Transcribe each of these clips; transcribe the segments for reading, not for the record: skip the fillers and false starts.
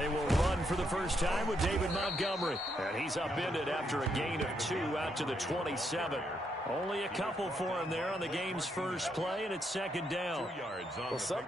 They will run for the first time with David Montgomery. And he's upended after a gain of 2 out to the 27. Only a couple for him there on the game's first play, and it's second down. 2 yards on What's up?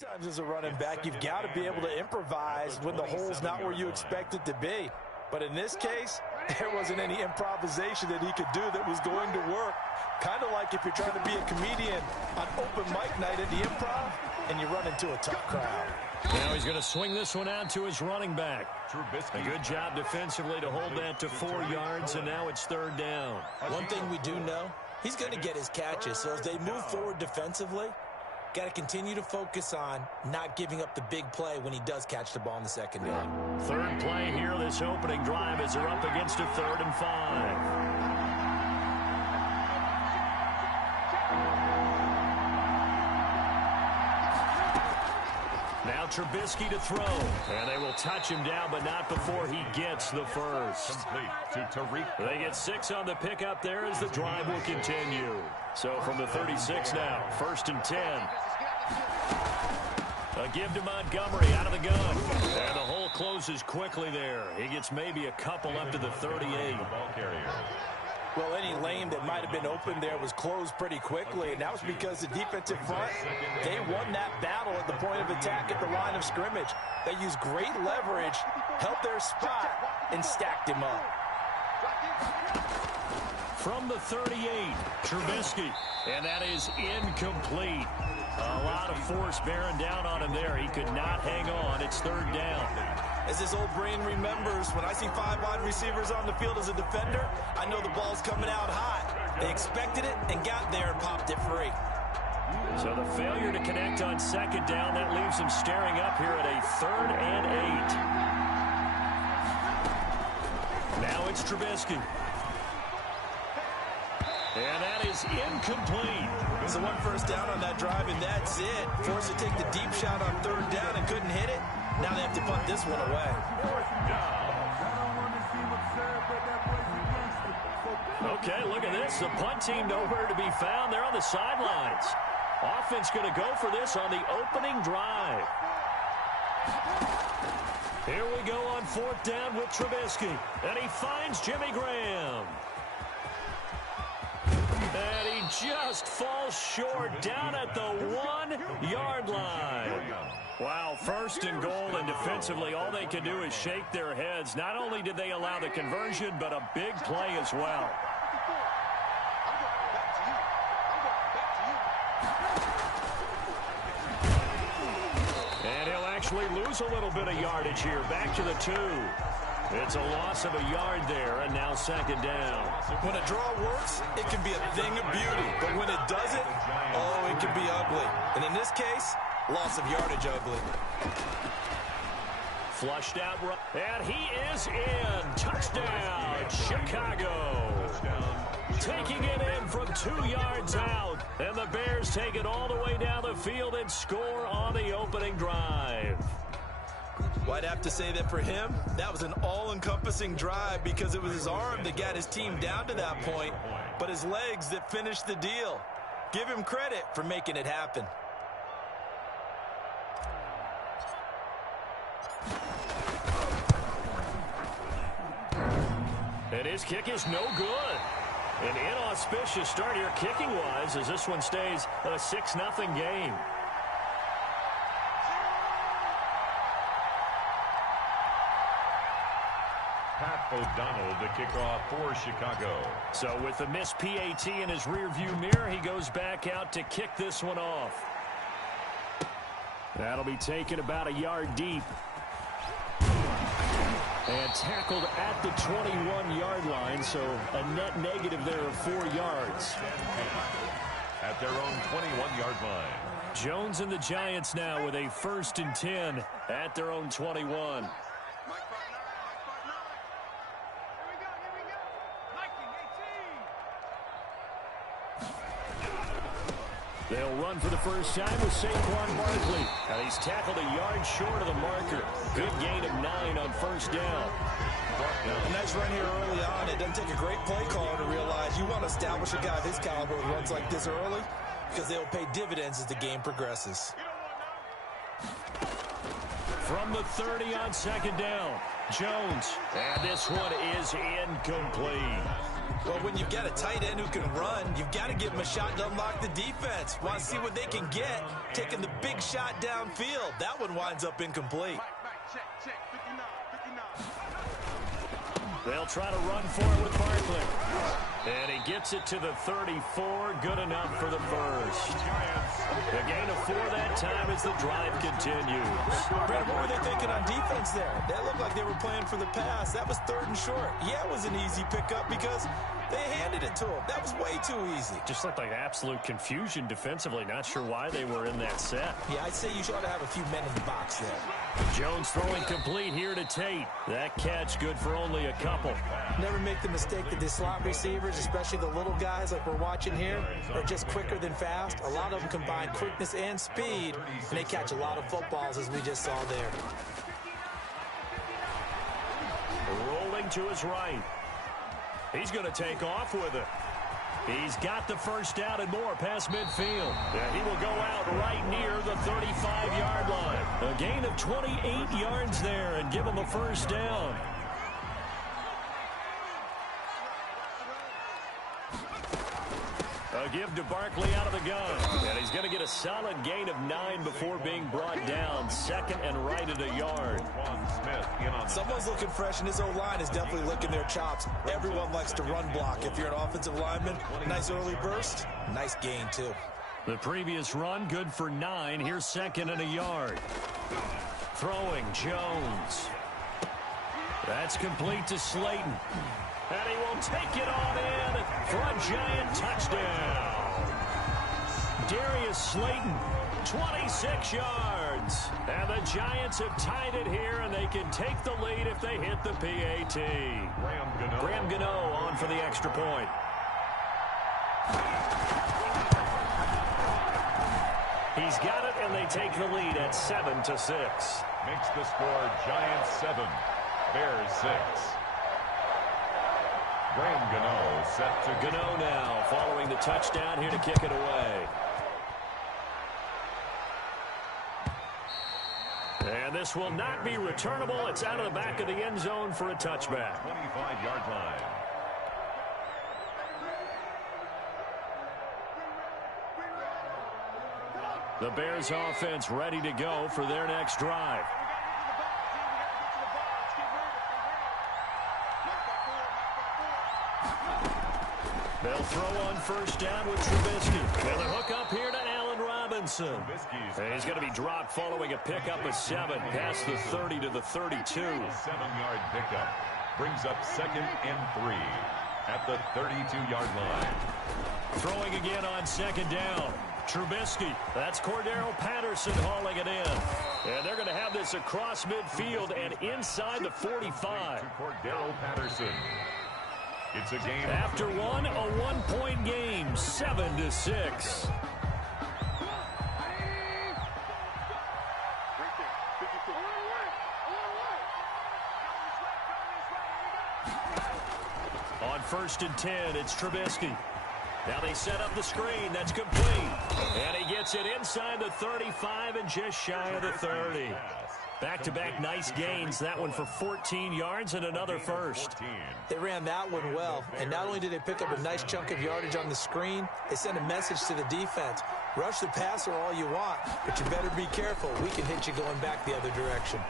Sometimes as a running back, you've got to be able to improvise when the hole's not where you expect it to be. But in this case, there wasn't any improvisation that he could do that was going to work. Kind of like if you're trying to be a comedian on open mic night at the Improv and you run into a tough crowd. Now he's going to swing this one out to his running back. A good job defensively to hold that to 4 yards, and now it's third down. One thing we do know, he's going to get his catches. So as they move forward defensively, got to continue to focus on not giving up the big play when he does catch the ball in the second down. Third play here, this opening drive, as they're up against a 3rd and 5. Now Trubisky to throw, and they will touch him down, but not before he gets the first. Complete to Tariq. They get 6 on the pickup there as the drive will continue. So from the 36 now, 1st and 10. A give to Montgomery out of the gun. And the hole closes quickly there. He gets maybe a couple up to the 38. Ball carrier. Well, any lane that might have been open there was closed pretty quickly, and that was because the defensive front, they won that battle at the point of attack at the line of scrimmage. They used great leverage, held their spot, and stacked him up. From the 38, Trubisky, and that is incomplete. A lot of force bearing down on him there. He could not hang on. It's third down. As his old brain remembers, when I see 5 wide receivers on the field as a defender, I know the ball's coming out hot. They expected it and got there and popped it free. So the failure to connect on second down, that leaves him staring up here at a 3rd and 8. Now it's Trubisky. And that is incomplete. So 1 first down on that drive, and that's it. Forced to take the deep shot on 3rd down and couldn't hit it. Now they have to punt this one away. Okay, look at this. The punt team nowhere to be found. They're on the sidelines. Offense going to go for this on the opening drive. Here we go on 4th down with Trubisky. And he finds Jimmy Graham. And he just falls short down at the 1-yard line. Wow, 1st and goal, and defensively all they can do is shake their heads. Not only did they allow the conversion, but a big play as well. And he'll actually lose a little bit of yardage here. Back to the 2. It's a loss of a yard there, and now second down. When a draw works, it can be a thing of beauty. But when it doesn't, oh, it can be ugly. And in this case, loss of yardage ugly. Flushed out, and he is in. Touchdown, Chicago. Taking it in from 2 yards out. And the Bears take it all the way down the field and score on the opening drive. Well, I'd have to say that for him, that was an all-encompassing drive because it was his arm that got his team down to that point, but his legs that finished the deal. Give him credit for making it happen. And his kick is no good. An inauspicious start here kicking-wise as this one stays a 6-0 game. Pat O'Donnell to kick off for Chicago. So with the missed PAT in his rearview mirror, he goes back out to kick this one off. That'll be taken about a yard deep. And tackled at the 21-yard line, so a net negative there of 4 yards. at their own 21-yard line. Jones and the Giants now with a 1st and 10 at their own 21. They'll run for the first time with Saquon Barkley. And he's tackled a yard short of the marker. Good gain of 9 on 1st down. A nice run here early on. It doesn't take a great play caller to realize you want to establish a guy of his caliber who runs like this early because they'll pay dividends as the game progresses. From the 30 on 2nd down, Jones. And this one is incomplete. Well, when you've got a tight end who can run, you've got to give him a shot to unlock the defense. Want to see what they can get, taking the big shot downfield. That one winds up incomplete. They'll try to run for it with Barkley. And he gets it to the 34. Good enough for the first. A gain of 4 that time as the drive continues. Brad, what were they thinking on defense there? That looked like they were playing for the pass. That was 3rd and short. Yeah, it was an easy pickup because they handed it to him. That was way too easy. Just looked like absolute confusion defensively. Not sure why they were in that set. Yeah, I'd say you ought to have a few men in the box there. Jones throwing complete here to Tate. That catch good for only a couple. Never make the mistake that the slot receivers, especially the little guys like we're watching here, are just quicker than fast. A lot of them combine quickness and speed, and they catch a lot of footballs as we just saw there. Rolling to his right. He's going to take off with it. He's got the first down and more past midfield. And he will go out right near the 35-yard line. A gain of 28 yards there and give him a first down. A give to Barkley out of the gun. And he's going to get a solid gain of 9 before being brought down. 2nd and right at a yard. Someone's looking fresh, and his O-line is definitely licking their chops. Everyone likes to run block. If you're an offensive lineman, nice early burst, nice gain too. The previous run, good for 9. Here's 2nd and a yard. Throwing, Jones. That's complete to Slayton. And he will take it on in for a Giant touchdown. Darius Slayton, 26 yards. And the Giants have tied it here, and they can take the lead if they hit the PAT. Graham Gano on for the extra point. He's got it, and they take the lead at 7-6. Makes the score Giants 7, Bears 6. Graham Gano set to Gano now following the touchdown here to kick it away. And this will not be returnable. It's out of the back of the end zone for a touchback. 25-yard line. The Bears offense ready to go for their next drive. They'll throw on first down with Trubisky. And the hook up here to Allen Robinson. And he's going to be dropped following a pickup of 7 past the 30 to the 32. 7-yard pickup brings up 2nd and 3 at the 32-yard line. Throwing again on 2nd down. Trubisky. That's Cordero Patterson hauling it in. And they're going to have this across midfield and inside the 45. To Cordero Patterson. It's a game. After one, a 1-point game, 7-6. On 1st and 10, it's Trubisky. Now they set up the screen. That's complete. And he gets it inside the 35 and just shy of the 30. Back-to-back nice gains. That one for 14 yards and another first. They ran that one well, and not only did they pick up a nice chunk of yardage on the screen, they sent a message to the defense. Rush the passer all you want, but you better be careful. We can hit you going back the other direction.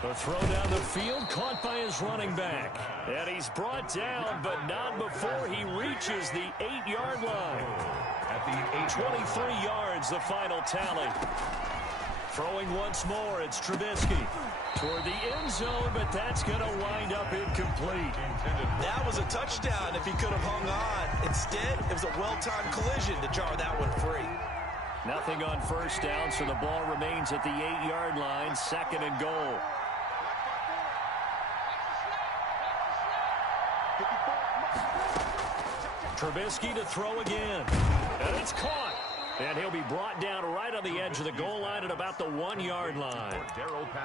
The throw down the field, caught by his running back. And he's brought down, but not before he reaches the 8-yard line. At the 23 yards, the final tally. Throwing once more, it's Trubisky. Toward the end zone, but that's going to wind up incomplete. That was a touchdown if he could have hung on. Instead, it was a well-timed collision to jar that one free. Nothing on first down, so the ball remains at the 8-yard line, 2nd and goal. Trubisky to throw again. And it's caught. And he'll be brought down right on the edge of the goal line at about the 1-yard line.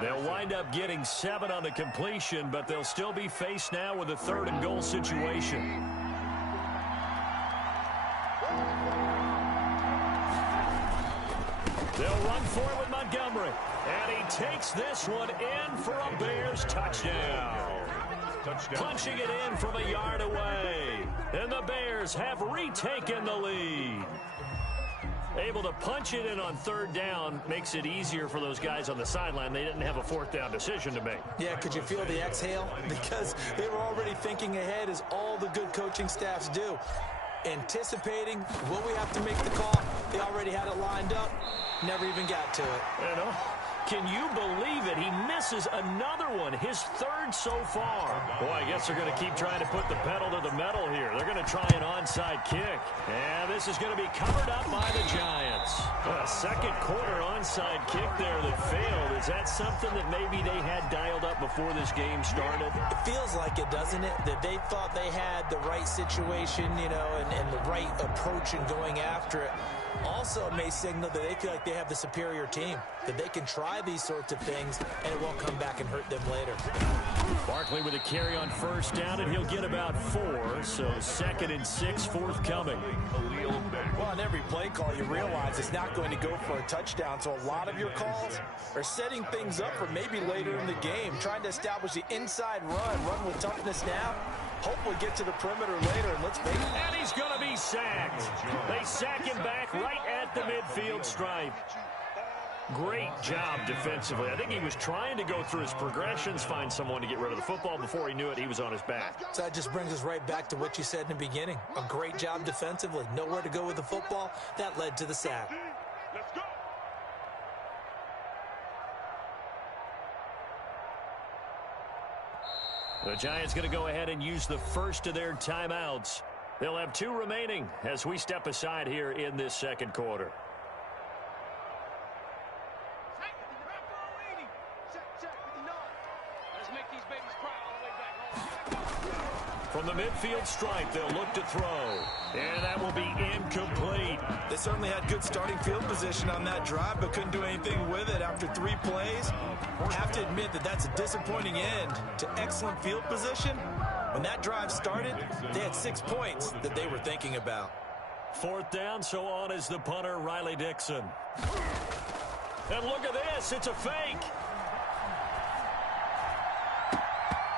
They'll wind up getting 7 on the completion, but they'll still be faced now with a 3rd and goal situation. They'll run for it with Montgomery. And he takes this one in for a Bears touchdown. Punching it in from a yard away. And the Bears have retaken the lead. Able to punch it in on 3rd down makes it easier for those guys on the sideline. They didn't have a 4th down decision to make. Yeah, could you feel the exhale? Because they were already thinking ahead, as all the good coaching staffs do. Anticipating, will we have to make the call? They already had it lined up. Never even got to it. You know, can you believe it? He misses another one, his 3rd so far. Boy, I guess they're going to keep trying to put the pedal to the metal here. They're going to try an onside kick. And this is going to be covered up by the Giants. A 2nd quarter onside kick there that failed. Is that something that maybe they had dialed up before this game started? It feels like it, doesn't it? That they thought they had the right situation, you know, and the right approach in going after it. Also, it may signal that they feel like they have the superior team, that they can try these sorts of things, and it won't come back and hurt them later. Barkley with a carry on 1st down, and he'll get about 4, so 2nd and 6 forthcoming. Well, on every play call, you realize it's not going to go for a touchdown, so a lot of your calls are setting things up for maybe later in the game, trying to establish the inside run with toughness now. Hopefully get to the perimeter later, and let's make it. And he's going to be sacked. They sack him back right at the midfield stripe. Great job defensively. I think he was trying to go through his progressions, find someone to get rid of the football. Before he knew it, he was on his back. So that just brings us right back to what you said in the beginning. A great job defensively. Nowhere to go with the football. That led to the sack. Let's go. The Giants going to go ahead and use the first of their timeouts. They'll have 2 remaining as we step aside here in this 2nd quarter. From the midfield stripe, they'll look to throw. And that will be incomplete. They certainly had good starting field position on that drive, but couldn't do anything with it after 3 plays. I have to admit that that's a disappointing end to excellent field position. When that drive started, they had 6 points that they were thinking about. 4th down, so on is the punter, Riley Dixon. And look at this, it's a fake.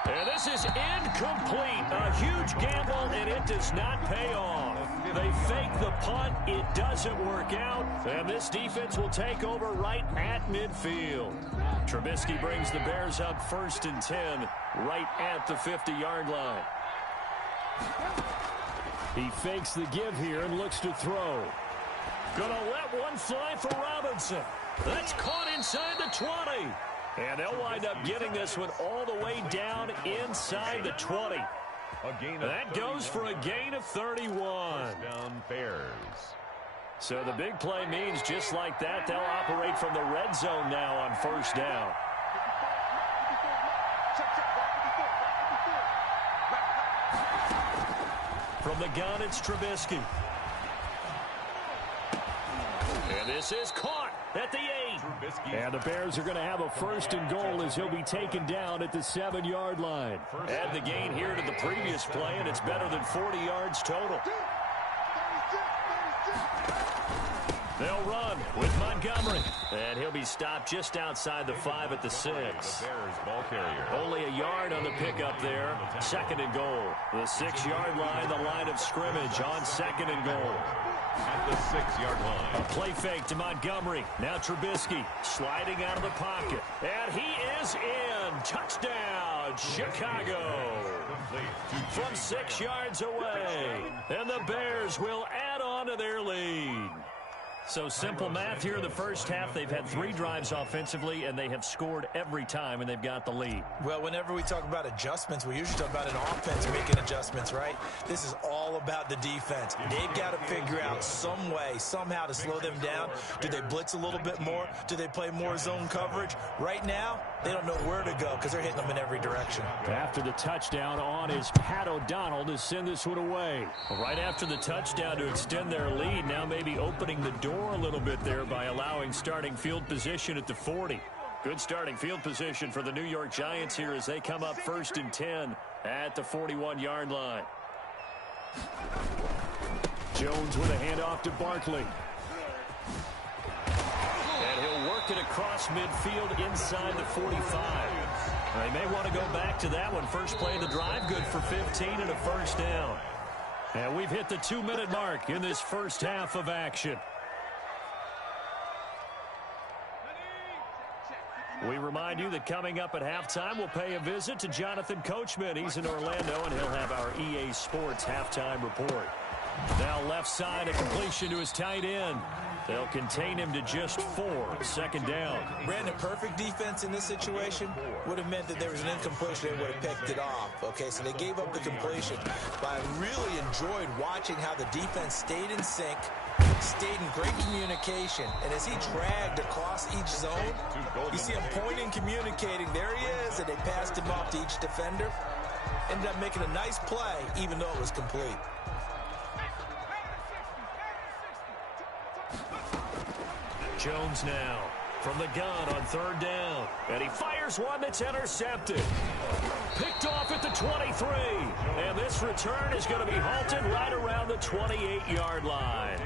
And this is incomplete. A huge gamble, and it does not pay off. They fake the punt. It doesn't work out. And this defense will take over right at midfield. Trubisky brings the Bears up 1st and 10, right at the 50-yard line. He fakes the give here and looks to throw. Gonna let one fly for Robinson. That's caught inside the 20. And they'll wind up getting this one all the way down inside the 20. That goes for a gain of 31. Down Bears. So the big play means just like that, they'll operate from the red zone now on 1st down. From the gun, it's Trubisky. And this is caught at the 8. And the Bears are going to have a 1st and goal as he'll be taken down at the 7-yard line. Add the gain here to the previous play, and it's better than 40 yards total. They'll run with Montgomery. And he'll be stopped just outside the 5 at the 6. Bears ball carrier. Only a yard on the pickup there. 2nd and goal. The 6-yard line, the line of scrimmage on 2nd and goal. At the 6-yard line. A play fake to Montgomery. Now Trubisky sliding out of the pocket. And he is in. Touchdown, Chicago. From 6 yards away. And the Bears will add on to their lead. So simple math here in the first half. They've had 3 drives offensively, and they have scored every time, and they've got the lead. Well, whenever we talk about adjustments, we usually talk about an offense making adjustments, right? This is all about the defense. They've got to figure out some way, somehow to slow them down. Do they blitz a little bit more? Do they play more zone coverage? Right now, they don't know where to go because they're hitting them in every direction. After the touchdown on is Pat O'Donnell to send this one away. Right after the touchdown to extend their lead, now maybe opening the door a little bit there by allowing starting field position at the 40. Good starting field position for the New York Giants here as they come up 1st and 10 at the 41-yard line. Jones with a handoff to Barkley. And he'll work it across midfield inside the 45. They may want to go back to that one. First play of the drive, good for 15 and a first down. And we've hit the 2-minute mark in this first half of action. We remind you that coming up at halftime, we'll pay a visit to Jonathan Coachman. He's in Orlando, and he'll have our EA Sports halftime report. Now left side, a completion to his tight end. They'll contain him to just 4, 2nd down. Brandon, perfect defense in this situation would have meant that there was an incompletion. They would have picked it off. Okay, so they gave up the completion. But I really enjoyed watching how the defense stayed in sync, stayed in great communication. And as he dragged across each zone, you see him pointing, communicating. There he is, and they passed him off to each defender. Ended up making a nice play, even though it was complete. Jones now from the gun on 3rd down. And he fires one that's intercepted. Picked off at the 23. And this return is going to be halted right around the 28-yard line.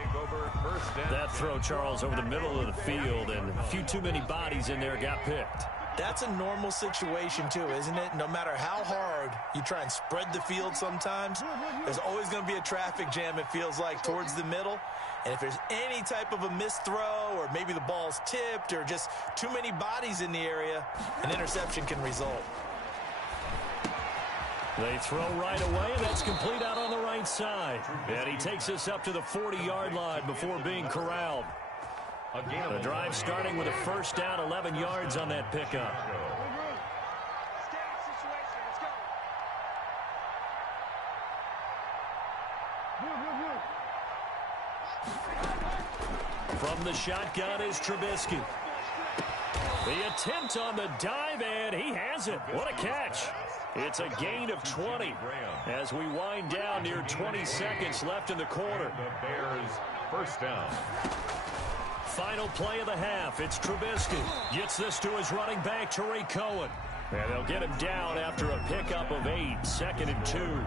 That throw, Charles, over the middle of the field, and a few too many bodies in there got picked. That's a normal situation, too, isn't it? No matter how hard you try and spread the field sometimes, there's always going to be a traffic jam, it feels like, towards the middle. And if there's any type of a missed throw or maybe the ball's tipped or just too many bodies in the area, an interception can result. They throw right away, and that's complete out on the right side. And he takes us up to the 40-yard line before being corralled. The drive starting with a first down, 11 yards on that pickup. From the shotgun is Trubisky. The attempt on the dive, and he has it. What a catch. It's a gain of 20 as we wind down near 20 seconds left in the quarter. The Bears first down. Final play of the half. It's Trubisky. Gets this to his running back, Tariq Cohen. And they'll get him down after a pickup of 8, 2nd and 2.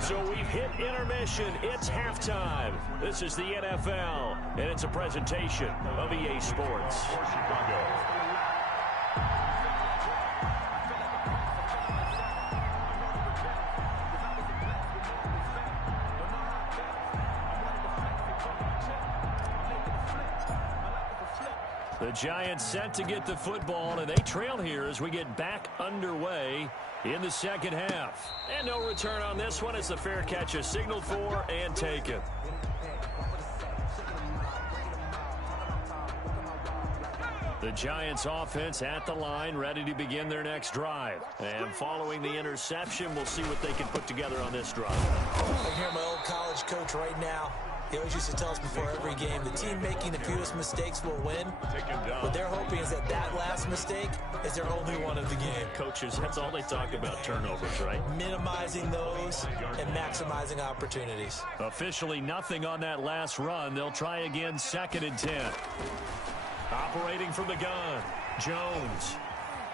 So we've hit intermission. It's halftime. This is the NFL, and it's a presentation of EA Sports. The Giants set to get the football, and they trail here as we get back underway in the second half. And no return on this one as the fair catch is signaled for and taken. The Giants offense at the line, ready to begin their next drive. And following the interception, we'll see what they can put together on this drive. I hear my old college coach right now. He always used to tell us before every game, the team making the fewest mistakes will win. What they're hoping is that that last mistake is their only one of the game. Coaches, that's all they talk about, turnovers, right? Minimizing those and maximizing opportunities. Officially nothing on that last run. They'll try again, 2nd and 10. Operating from the gun, Jones.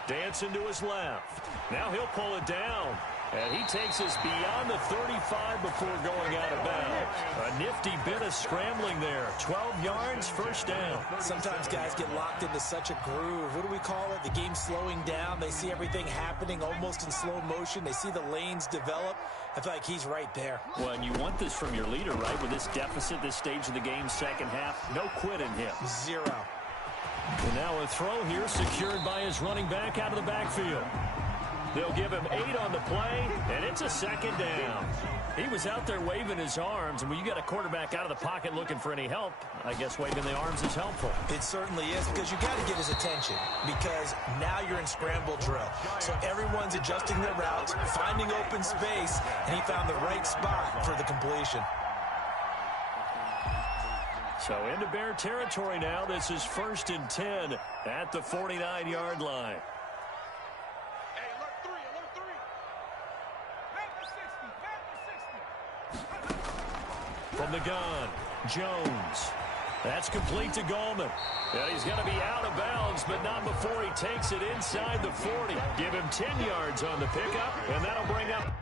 Dancing to his left. Now he'll pull it down. And he takes us beyond the 35 before going out of bounds. A nifty bit of scrambling there. 12 yards, first down. Sometimes guys get locked into such a groove. What do we call it? The game's slowing down. They see everything happening almost in slow motion. They see the lanes develop. I feel like he's right there. Well, and you want this from your leader, right? With this deficit, this stage of the game, second half, no quit in him. 0. And now a throw here secured by his running back out of the backfield. They'll give him 8 on the play, and it's a second down. He was out there waving his arms, and when you got a quarterback out of the pocket looking for any help, I guess waving the arms is helpful. It certainly is, because you got to get his attention, because now you're in scramble drill. So everyone's adjusting their routes, finding open space, and he found the right spot for the completion. So into Bear territory now. This is 1st and 10 at the 49-yard line. From the gun, Jones. That's complete to Goldman. And he's going to be out of bounds, but not before he takes it inside the 40. Give him 10 yards on the pickup, and that'll bring up...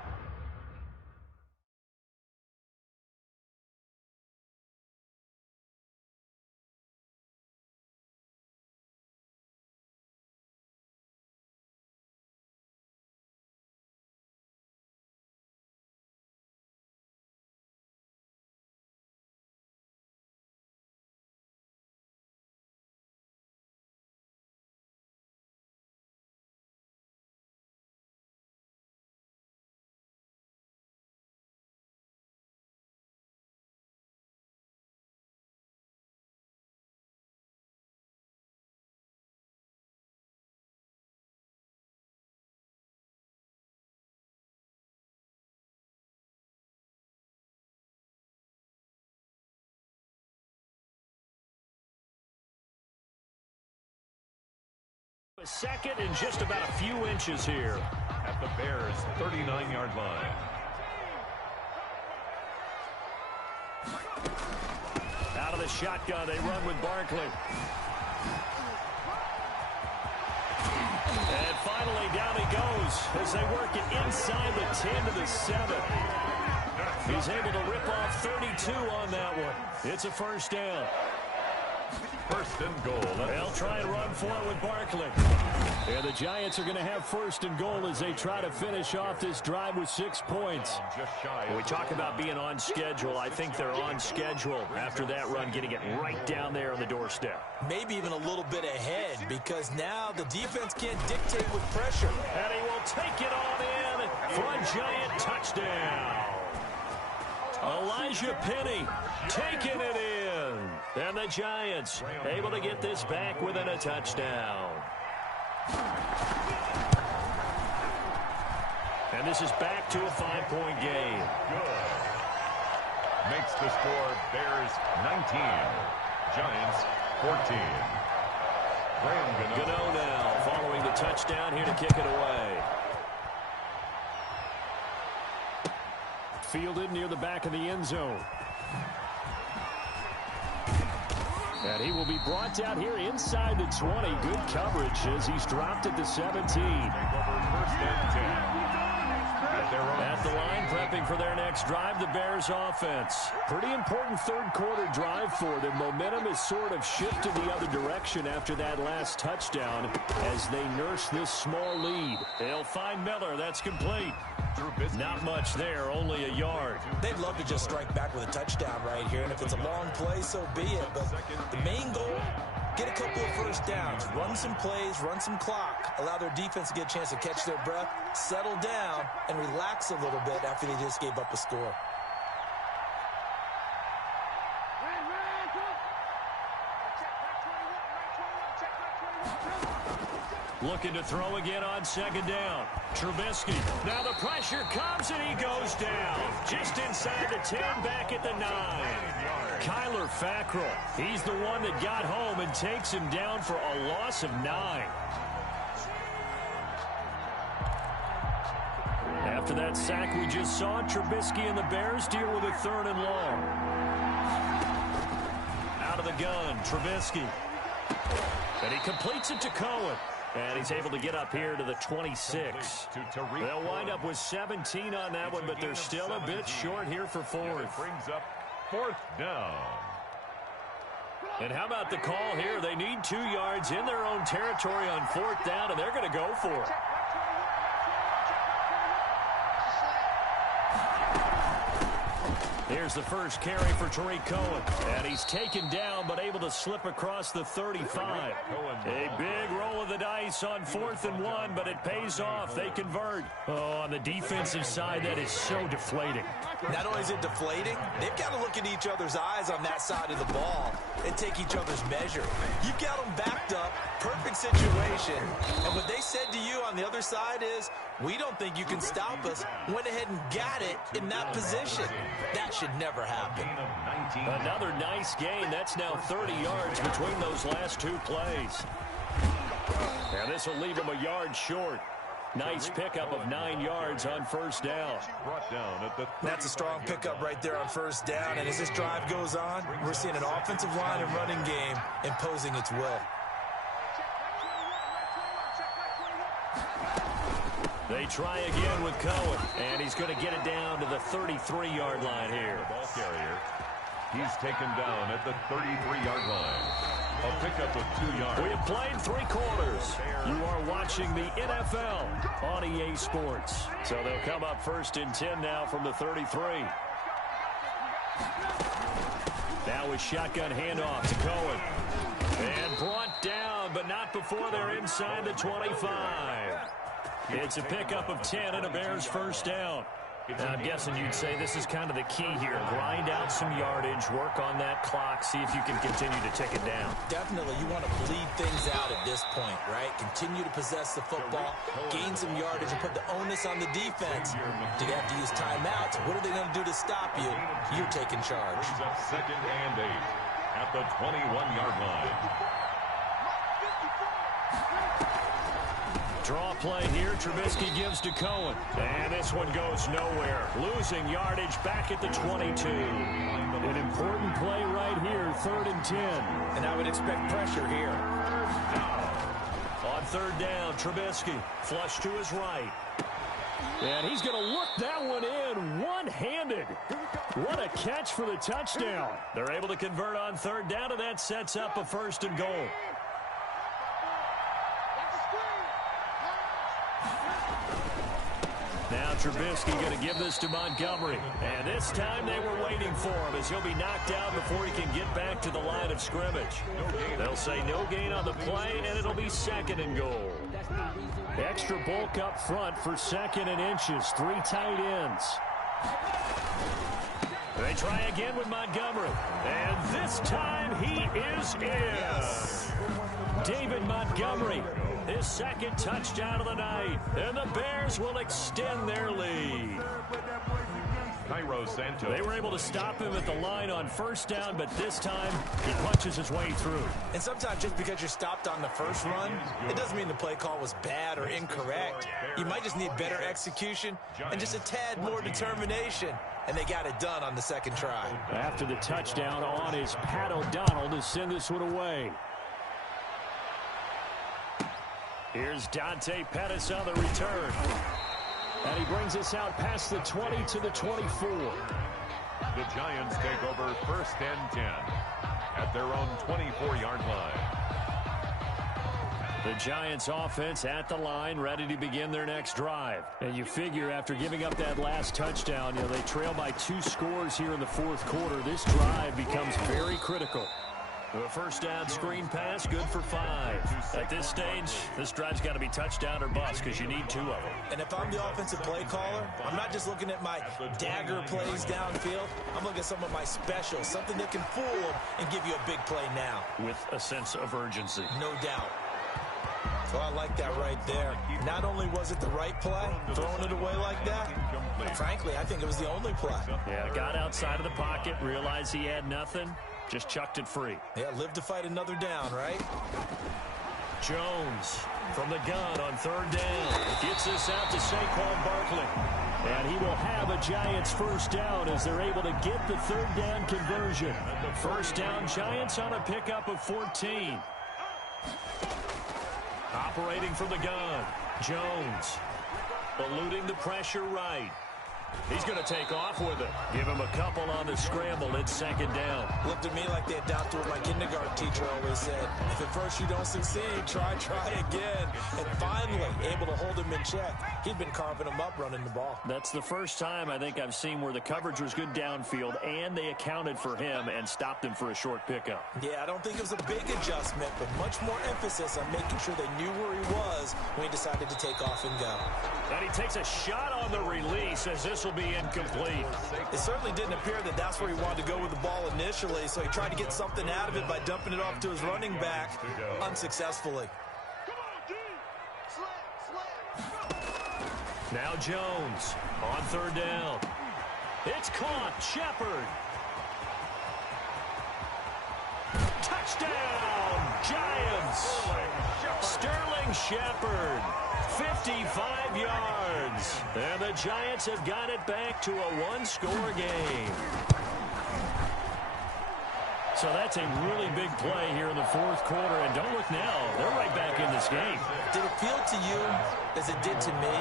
A second and just about a few inches here. At the Bears' 39-yard line. Out of the shotgun, they run with Barkley. And finally, down he goes as they work it inside the 10 to the 7. He's able to rip off 32 on that one. It's a first down. 1st and goal. They'll try and run for it with Barkley. And the Giants are going to have 1st and goal as they try to finish off this drive with 6 points. When we talk about being on schedule, I think they're on schedule after that run, getting it right down there on the doorstep. Maybe even a little bit ahead, because now the defense can't dictate with pressure. And he will take it on in for a Giant touchdown. Elijah Penny taking it in. And the Giants able to get this back within a touchdown. And this is back to a 5-point game. Good. Makes the score Bears 19, Giants 14. Gano now following the touchdown here to kick it away. Fielded near the back of the end zone. And he will be brought down here inside the 20. Good coverage as he's dropped at the 17. At the line, prepping for their next drive, the Bears offense. Pretty important third-quarter drive for them. Momentum has sort of shifted the other direction after that last touchdown as they nurse this small lead. They'll find Miller. That's complete. Not much there, only a yard. They'd love to just strike back with a touchdown right here, and if it's a long play, so be it. But the main goal, get a couple of first downs, run some plays, run some clock, allow their defense to get a chance to catch their breath, settle down, and relax a little bit after they just gave up a score. Looking to throw again on 2nd down. Trubisky. Now the pressure comes and he goes down. Just inside the 10, back at the 9. Kyler Fackrell. He's the one that got home and takes him down for a loss of 9. After that sack we just saw, Trubisky and the Bears deal with a 3rd and long. Out of the gun, Trubisky. And he completes it to Cohen. And he's able to get up here to the 26. They'll wind up with 17 on that one, but they're still a bit short here for 4th. Brings up 4th down. And how about the call here? They need 2 yards in their own territory on 4th down, and they're going to go for it. Here's the first carry for Tariq Cohen. And he's taken down but able to slip across the 35. A big roll of the dice on 4th and 1, but it pays off. They convert. Oh, on the defensive side, that is so deflating. Not only is it deflating, they've got to look in each other's eyes on that side of the ball and take each other's measure. You've got them backed up, perfect situation. And what they said to you on the other side is, we don't think you can stop us. Went ahead and got it in that position. That should never happen. Another nice gain. That's now 30 yards between those last two plays. And this will leave him a yard short. Nice pickup of 9 yards on first down. That's a strong pickup right there on first down. And as this drive goes on, we're seeing an offensive line and running game imposing its will. They try again with Cohen, and he's going to get it down to the 33-yard line here. The ball carrier, he's taken down at the 33-yard line. A pickup of 2 yards. We have played 3 quarters. You are watching the NFL on EA Sports. So they'll come up 1st and 10 now from the 33. Now a shotgun handoff to Cohen. And brought down, but not before they're inside the 25. It's a pickup of 10 and a Bears first down. Now, I'm guessing you'd say this is kind of the key here. Grind out some yardage, work on that clock, see if you can continue to tick it down. Definitely, you want to bleed things out at this point, right? Continue to possess the football, gain some yardage, and put the onus on the defense. Do they have to use timeouts? What are they going to do to stop you? You're taking charge. Brings up 2nd and 8 at the 21-yard line. Draw play here. Trubisky gives to Cohen. And this one goes nowhere. Losing yardage back at the 22. An important play right here, 3rd and 10. And I would expect pressure here. On 3rd down, Trubisky flush to his right. And he's going to look that one in one-handed. What a catch for the touchdown. They're able to convert on 3rd down, and that sets up a 1st and goal. Now Trubisky going to give this to Montgomery. And this time they were waiting for him as he'll be knocked out before he can get back to the line of scrimmage. They'll say no gain on the play, and it'll be 2nd and goal. Extra bulk up front for 2nd and inches. 3 tight ends. They try again with Montgomery. And this time he is in. David Montgomery. His 2nd touchdown of the night. And the Bears will extend their lead. Santos. They were able to stop him at the line on 1st down, but this time he punches his way through. And sometimes just because you're stopped on the first run, it doesn't mean the play call was bad or incorrect. You might just need better execution and just a tad more determination. And they got it done on the 2nd try. After the touchdown on is Pat O'Donnell to send this one away. Here's Dante Pettis on the return. And he brings us out past the 20 to the 24. The Giants take over 1st and 10 at their own 24-yard line. The Giants offense at the line, ready to begin their next drive. And you figure after giving up that last touchdown, they trail by 2 scores here in the 4th quarter. This drive becomes very critical. A 1st down screen pass, good for 5. At this stage, this drive's got to be touchdown or bust because you need 2 of them. And if I'm the offensive play caller, I'm not just looking at my dagger plays downfield. I'm looking at some of my specials, something that can fool them and give you a big play now. With a sense of urgency. No doubt. So I like that right there. Not only was it the right play, throwing it away like that, but frankly, I think it was the only play. Yeah, got outside of the pocket, realized he had nothing. Just chucked it free. Yeah, live to fight another down, right? Jones from the gun on 3rd down. Gets this out to Saquon Barkley. And he will have a Giants 1st down as they're able to get the 3rd down conversion. 1st down Giants on a pickup of 14. Operating from the gun. Jones eluding the pressure right. He's going to take off with it. Give him a couple on the scramble. It's second down. Looked at me like they adopted what my kindergarten teacher always said. If at first you don't succeed, try again. And finally, able to hold him in check. He'd been carving him up running the ball. That's the first time I think I've seen where the coverage was good downfield, and they accounted for him and stopped him for a short pickup. Yeah, I don't think it was a big adjustment, but much more emphasis on making sure they knew where he was when he decided to take off and go. And he takes a shot on the release as this will be incomplete. It certainly didn't appear that that's where he wanted to go with the ball initially, so he tried to get something out of it by dumping it off to his running back unsuccessfully. Now Jones on third down. It's caught. Shepard. Touchdown, Giants. Sterling Shepard, 55 yards. And the Giants have got it back to a one-score game. So that's a really big play here in the fourth quarter. And don't look now, they're right back in this game. Did it feel to you, as it did to me,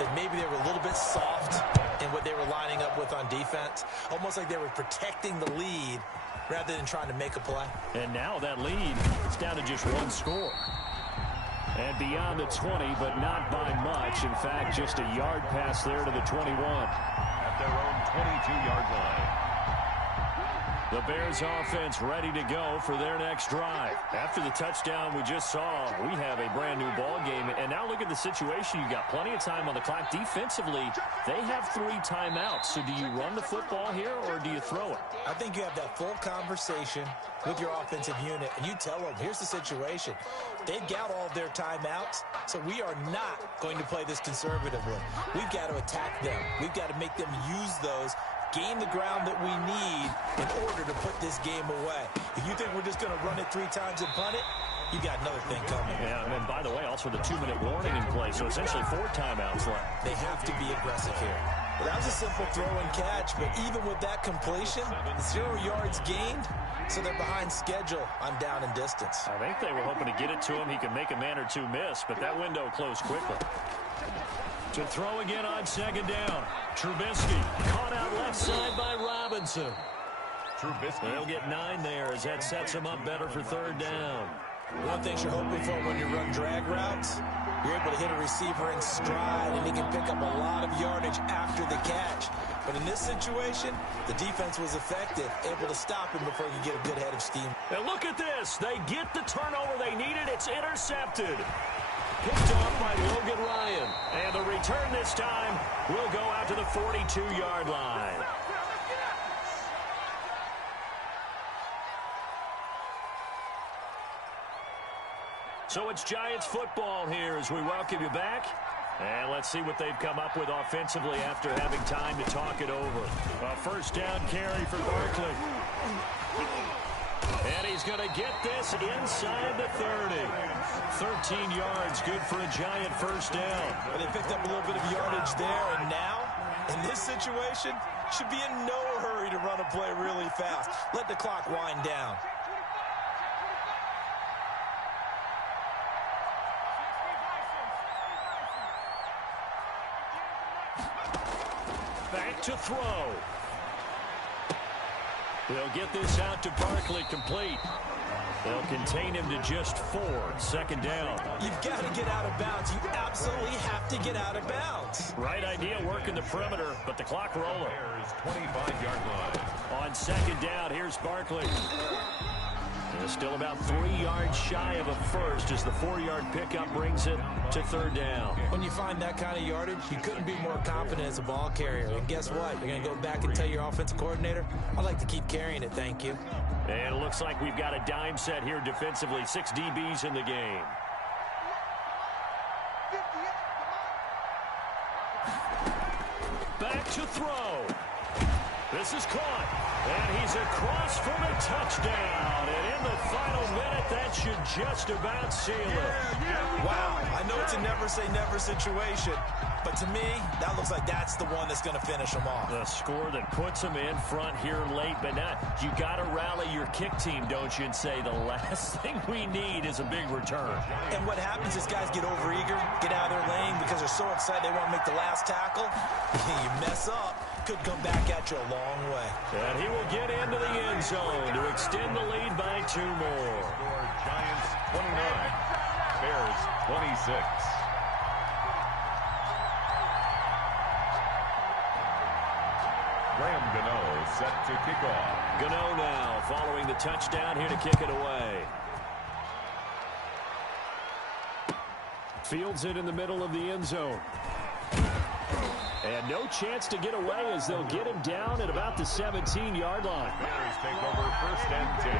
that maybe they were a little bit soft in what they were lining up with on defense? Almost like they were protecting the lead rather than trying to make a play. And now that lead is down to just one score. And beyond the 20, but not by much. In fact, just a yard pass there to the 21. At their own 22-yard line. The Bears offense ready to go for their next drive. After the touchdown we just saw, we have a brand new ball game. And now look at the situation. You got plenty of time on the clock. Defensively, they have 3 timeouts. So do you run the football here or do you throw it? I think you have that full conversation with your offensive unit, and you tell them, here's the situation. They've got all of their timeouts, so we are not going to play this conservatively. We've got to attack them. We've got to make them use those, gain the ground that we need in order to put this game away. If you think we're just going to run it 3 times and punt it, you got another thing coming. Yeah, and by the way, also the 2-minute warning in play, so essentially 4 timeouts left. They have to be aggressive here. Well, that was a simple throw and catch, but even with that completion, 0 yards gained, so they're behind schedule on down and distance. I think they were hoping to get it to him. He could make a man or 2 miss, but that window closed quickly. To throw again on second down. Trubisky caught out left side by Robinson. Trubisky. They'll get 9 there as that sets him up better for third down. One thing you're hoping for when you run drag routes, you're able to hit a receiver in stride, and he can pick up a lot of yardage after the catch. But in this situation, the defense was effective, able to stop him before he could get a good head of steam. And look at this. They get the turnover they needed. It's intercepted. Picked off by Logan Ryan. And the return this time will go out to the 42-yard line. So it's Giants football here as we welcome you back. And let's see what they've come up with offensively after having time to talk it over. A first down carry for Barkley. And he's going to get this inside the 30. 13 yards, good for a Giant first down. But they picked up a little bit of yardage there, and now, in this situation, should be in no hurry to run a play really fast. Let the clock wind down. Back to throw. They'll get this out to Barkley complete. They'll contain him to just 4. Second down. You've got to get out of bounds. You absolutely have to get out of bounds. Right idea working the perimeter, but the clock rolling. Bears 25-yard line. On second down, here's Barkley. And still about 3 yards shy of a first as the 4-yard pickup brings it to third down. When you find that kind of yardage, you couldn't be more confident as a ball carrier. And guess what? You're going to go back and tell your offensive coordinator, I'd like to keep carrying it, thank you. And it looks like we've got a dime set here defensively. 6 DBs in the game. Back to throw. This is caught, and he's across for the touchdown. And in the final minute, that should just about seal it. Wow, I know it's a never-say-never situation, but to me, that looks like that's the one that's going to finish them off. The score that puts them in front here late, but now you got to rally your kick team, don't you, and say the last thing we need is a big return. And what happens is guys get overeager, get out of their lane because they're so excited they want to make the last tackle. You mess up, could come back at you a long way. And he will get into the end zone to extend the lead by 2 more. Giants 29, Bears 26. Graham Gano set to kick off. Gano now following the touchdown here to kick it away. Fields it in the middle of the end zone. And no chance to get away as they'll get him down at about the 17-yard line. Bears take over 1st and 10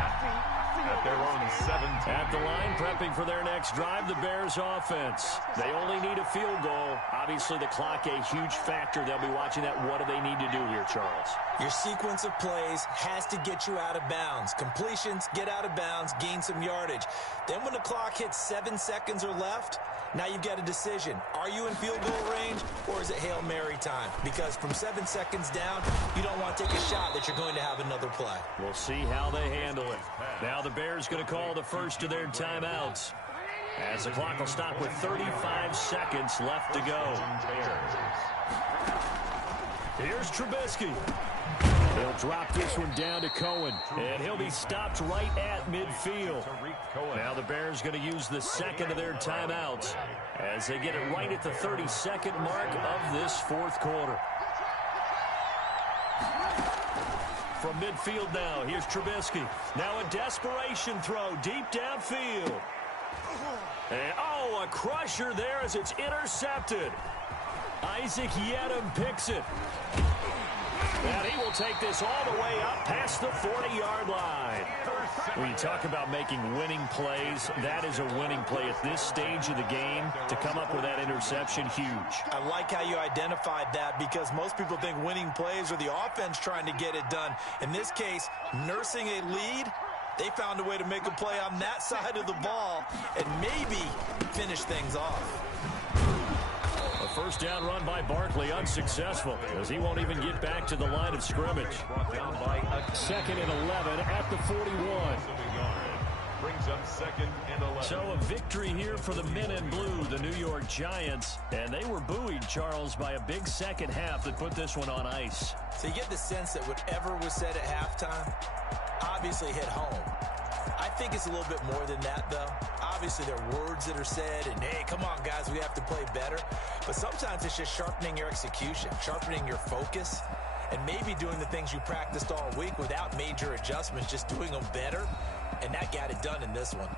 at their own 17. At the line, prepping for their next drive, the Bears offense. They only need a field goal. Obviously, the clock a huge factor. They'll be watching that. What do they need to do here, Charles? Your sequence of plays has to get you out of bounds. Completions, get out of bounds, gain some yardage. Then when the clock hits 7 seconds or left, now you've got a decision. Are you in field goal range, or is it Hail Mary time? Because from 7 seconds down, you don't want to take a shot that you're going to have another play. We'll see how they handle it. Now the Bears going to call the first of their timeouts, as the clock will stop with 35 seconds left to go. Here's Trubisky. He'll drop this one down to Cohen, and he'll be stopped right at midfield. Now the Bears going to use the second of their timeouts as they get it right at the 32nd mark of this 4th quarter. From midfield now, here's Trubisky. Now a desperation throw deep downfield. And, oh, a crusher there as it's intercepted. Isaac Yedem picks it. And he will take this all the way up past the 40-yard line. When you talk about making winning plays, that is a winning play at this stage of the game. To come up with that interception, huge. I like how you identified that because most people think winning plays are the offense trying to get it done. In this case, nursing a lead, they found a way to make a play on that side of the ball and maybe finish things off. A first down run by Barkley, unsuccessful, as he won't even get back to the line of scrimmage. 2nd and 11 at the 41. Brings up 2nd and 11. So a victory here for the men in blue, the New York Giants. And they were buoyed, Charles, by a big second half that put this one on ice. So you get the sense that whatever was said at halftime obviously hit home. I think it's a little bit more than that, though. Obviously, there are words that are said, and, hey, come on, guys, we have to play better. But sometimes it's just sharpening your execution, sharpening your focus, and maybe doing the things you practiced all week without major adjustments, just doing them better, and that got it done in this one.